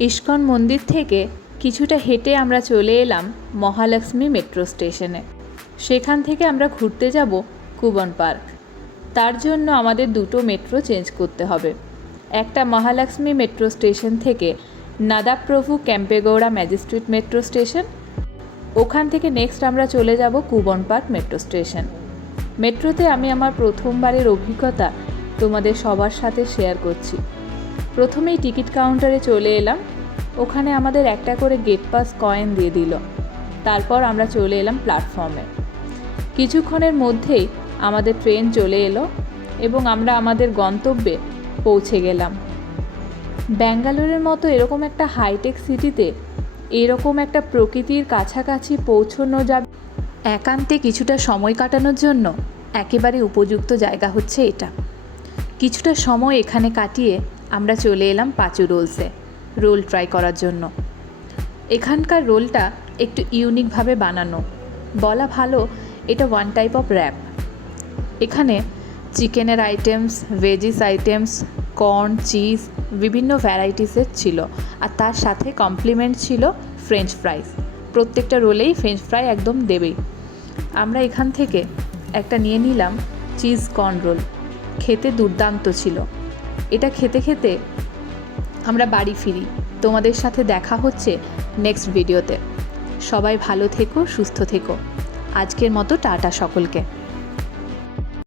ISKCON মন্দির থেকে কিছুটা হেঁটে আমরা চলে এলাম মহালক্ষ্মী মেট্রো স্টেশনে। সেখান থেকে আমরা ঘুরতে যাব কুবন পার্ক। তার জন্য আমাদের দুটো মেট্রো চেঞ্জ করতে হবে। একটা মহালক্ষ্মী মেট্রো স্টেশন থেকে নাদাপ্রভু ক্যাম্পেগৌড়া ম্যাজিস্ট্রেট মেট্রো স্টেশন, ওখান থেকে নেক্সট আমরা চলে যাব কুবন পার্ক মেট্রো স্টেশন। মেট্রোতে আমি আমার প্রথমবারের অভিজ্ঞতা তোমাদের সবার সাথে শেয়ার করছি। প্রথমেই টিকিট কাউন্টারে চলে এলাম, ওখানে আমাদের একটা করে গেট পাস কয়েন দিয়ে দিল। তারপর আমরা চলে এলাম প্ল্যাটফর্মে। কিছুক্ষণের মধ্যেই আমাদের ট্রেন চলে এলো এবং আমরা আমাদের গন্তব্যে পৌঁছে গেলাম। ব্যাঙ্গালোরের মতো এরকম একটা হাইটেক সিটিতে এরকম একটা প্রকৃতির কাছাকাছি পৌঁছানো যাবে একান্তে কিছুটা সময় কাটানোর জন্য একেবারে উপযুক্ত জায়গা হচ্ছে এটা। কিছুটা সময় এখানে কাটিয়ে আমরা চলে এলাম পাঁচু রোলসে রোল ট্রাই করার জন্য। এখানকার রোলটা একটু ইউনিকভাবে বানানো, বলা ভালো এটা ওয়ান টাইপ অফ র্যাপ। এখানে চিকেনের items, veggies items, corn, cheese, বিভিন্ন ভ্যারাইটিসের ছিল, আর তার সাথে কমপ্লিমেন্ট ছিল ফ্রেঞ্চ ফ্রাইস। প্রত্যেকটা রোলেই ফ্রেঞ্চ ফ্রাই একদম দেবেই। আমরা এখান থেকে একটা নিয়ে নিলাম চিজ কর্ন রোল, খেতে দুর্দান্ত ছিল। এটা খেতে খেতে আমরা বাড়ি ফিরি। তোমাদের সাথে দেখা হচ্ছে নেক্সট ভিডিওতে। সবাই ভালো থেকো, সুস্থ থেকো। আজকের মতো টাটা সকলকে।